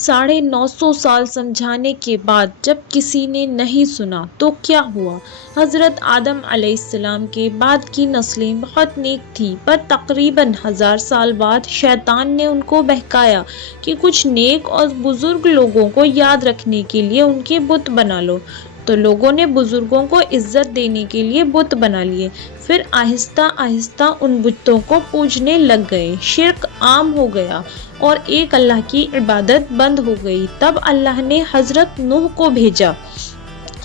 950 سال سمجھانے کے بعد جب کسی نے نہیں سنا تو کیا ہوا؟ حضرت آدم علیہ السلام کے بعد کی نسلیں بہت نیک تھیں، پر تقریباً 1000 سال بعد شیطان نے ان کو بہکایا کہ کچھ نیک اور بزرگ لوگوں کو یاد رکھنے کے لیے ان کے بت بنا لو، تو لوگوں نے بزرگوں کو عزت دینے کے لیے بت بنا لیے، پھر آہستہ آہستہ ان بتوں کو پوجنے لگ گئے، شرک عام ہو گیا اور ایک اللہ کی عبادت بند ہو گئی۔ تب اللہ نے حضرت نوح کو بھیجا۔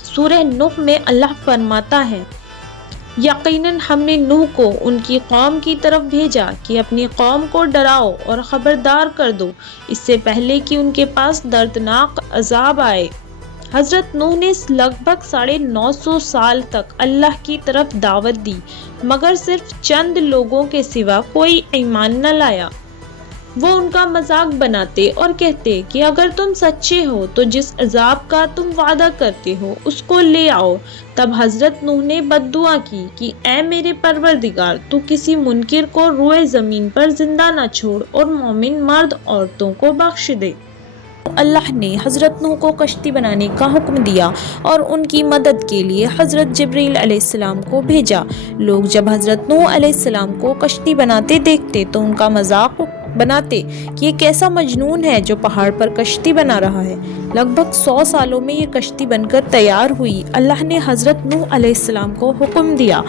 سورہ نوح میں اللہ فرماتا ہے، یقیناً ہم نے نوح کو ان کی قوم کی طرف بھیجا کہ اپنی قوم کو ڈراؤ اور خبردار کر دو، اس سے پہلے کہ ان کے پاس دردناک عذاب آئے۔ حضرت نوح نے لگ بھگ 950 سال تک اللہ کی طرف دعوت دی، مگر صرف چند لوگوں کے سوا کوئی ایمان نہ لایا۔ وہ ان کا مذاق بناتے اور کہتے کہ اگر تم سچے ہو تو جس عذاب کا تم وعدہ کرتے ہو اس کو لے آؤ۔ تب حضرت نوح نے بد دعا کی کہ اے میرے پروردگار، تو کسی منکر کو روئے زمین پر زندہ نہ چھوڑ اور مومن مرد عورتوں کو بخش دے۔ اللہ نے حضرت نوح کو کشتی بنانے کا حکم دیا اور ان کی مدد کے لیے حضرت جبرائیل علیہ السلام کو بھیجا۔ لوگ جب حضرت نوح علیہ السلام کو کشتی بناتے دیکھتے تو ان کا مذاق بناتے کہ یہ کیسا مجنون ہے جو پہاڑ پر کشتی بنا رہا ہے۔ لگ بھگ 100 سالوں میں یہ کشتی بن کر تیار ہوئی۔ اللہ نے حضرت نوح علیہ السلام کو حکم دیا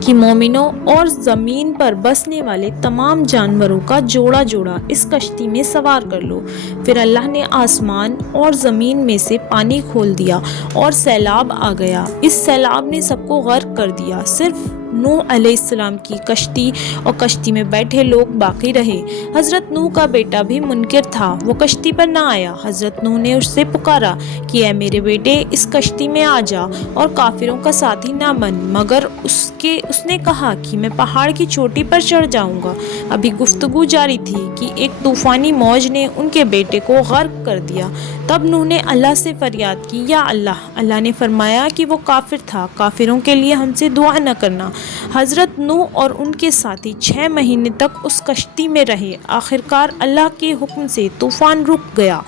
کہ مومنوں اور زمین پر بسنے والے تمام جانوروں کا جوڑا جوڑا اس کشتی میں سوار کر لو۔ پھر اللہ نے آسمان اور زمین میں سے پانی کھول دیا اور سیلاب آ گیا۔ اس سیلاب نے سب کو غرق کر دیا، صرف نوح علیہ السلام کی کشتی اور کشتی میں بیٹھے لوگ باقی رہے۔ حضرت نوح کا بیٹا بھی منکر تھا، وہ کشتی پر نہ آیا۔ حضرت نوح نے اس سے پکارا کہ اے میرے بیٹے، اس کشتی میں آ جا اور کافروں کا ساتھی نہ بن، مگر اس نے کہا کہ میں پہاڑ کی چوٹی پر چڑھ جاؤں گا۔ ابھی گفتگو جاری تھی کہ ایک طوفانی موج نے ان کے بیٹے کو غرق کر دیا۔ تب نوح نے اللہ سے فریاد کی، یا اللہ۔ اللہ نے فرمایا کہ وہ کافر تھا، کافروں کے لیے ہم سے دعا نہ کرنا۔ حضرت نوح اور ان کے ساتھی 6 مہینے تک اس کشتی میں رہے۔ آخرکار اللہ کے حکم سے طوفان رک گیا۔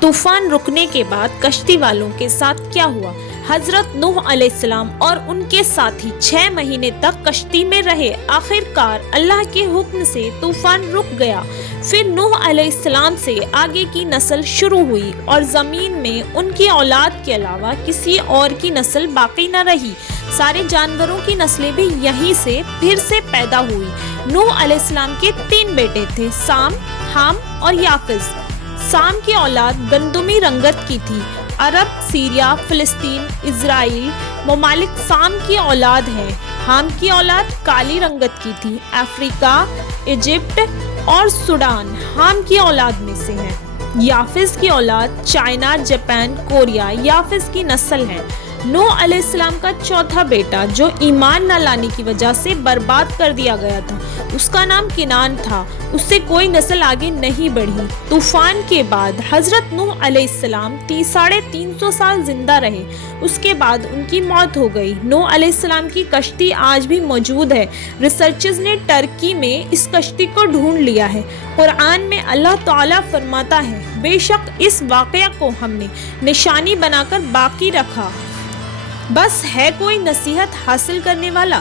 طوفان رکنے کے بعد کشتی والوں کے ساتھ کیا ہوا؟ حضرت نوح علیہ السلام اور ان کے ساتھی 6 مہینے تک کشتی میں رہے۔ آخرکار اللہ کے حکم سے طوفان رک گیا۔ پھر نوح علیہ السلام سے آگے کی نسل شروع ہوئی اور زمین میں ان کی اولاد کے علاوہ کسی اور کی نسل باقی نہ رہی۔ سارے جانوروں کی نسلیں بھی یہیں سے پھر سے پیدا ہوئی۔ نوح علیہ السلام کے 3 بیٹے تھے، سام، حام اور یافز۔ سام کی اولاد گندمی رنگت کی تھی۔ عرب، سیریا، فلسطین، اسرائیل ممالک سام کی اولاد ہیں۔ حام کی اولاد کالی رنگت کی تھی۔ افریقہ، ایجپٹ اور سوڈان حام کی اولاد میں سے ہیں۔ یافز کی اولاد چائنا، جاپان، کوریا یافز کی نسل ہے۔ نوح علیہ السلام کا چوتھا بیٹا جو ایمان نہ لانے کی وجہ سے برباد کر دیا گیا تھا، اس کا نام کنعان تھا۔ اس سے کوئی نسل آگے نہیں بڑھی۔ طوفان کے بعد حضرت نوح علیہ السلام 350 سال زندہ رہے۔ اس کے بعد ان کی موت ہو گئی۔ نوح علیہ السلام کی کشتی آج بھی موجود ہے۔ ریسرچرز نے ترکی میں اس کشتی کو ڈھونڈ لیا ہے۔ قرآن میں اللہ تعالیٰ فرماتا ہے، بے شک اس واقعہ کو ہم نے نشانی بنا کر باقی رکھا، بس ہے کوئی نصیحت حاصل کرنے والا؟